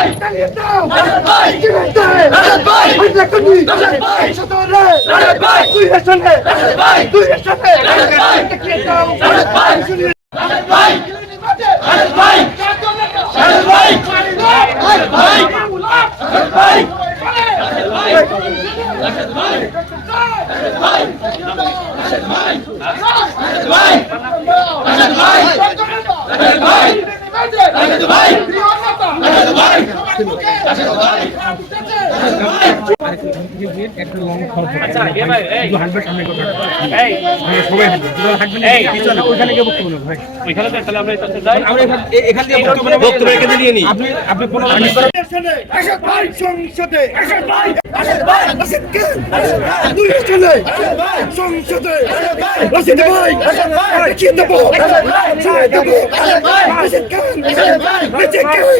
ভাই ভাই ভাই ভাই সংসদে সংসদে রসিদ ভাই দেখিয়ে দেবো দেবো রসিদ খান রসিদ খান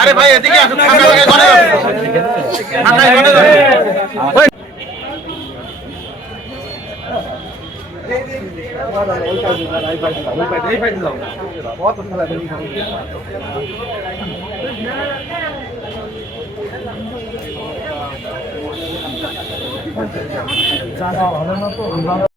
আরে ভাই এদিকে জানা ভালো না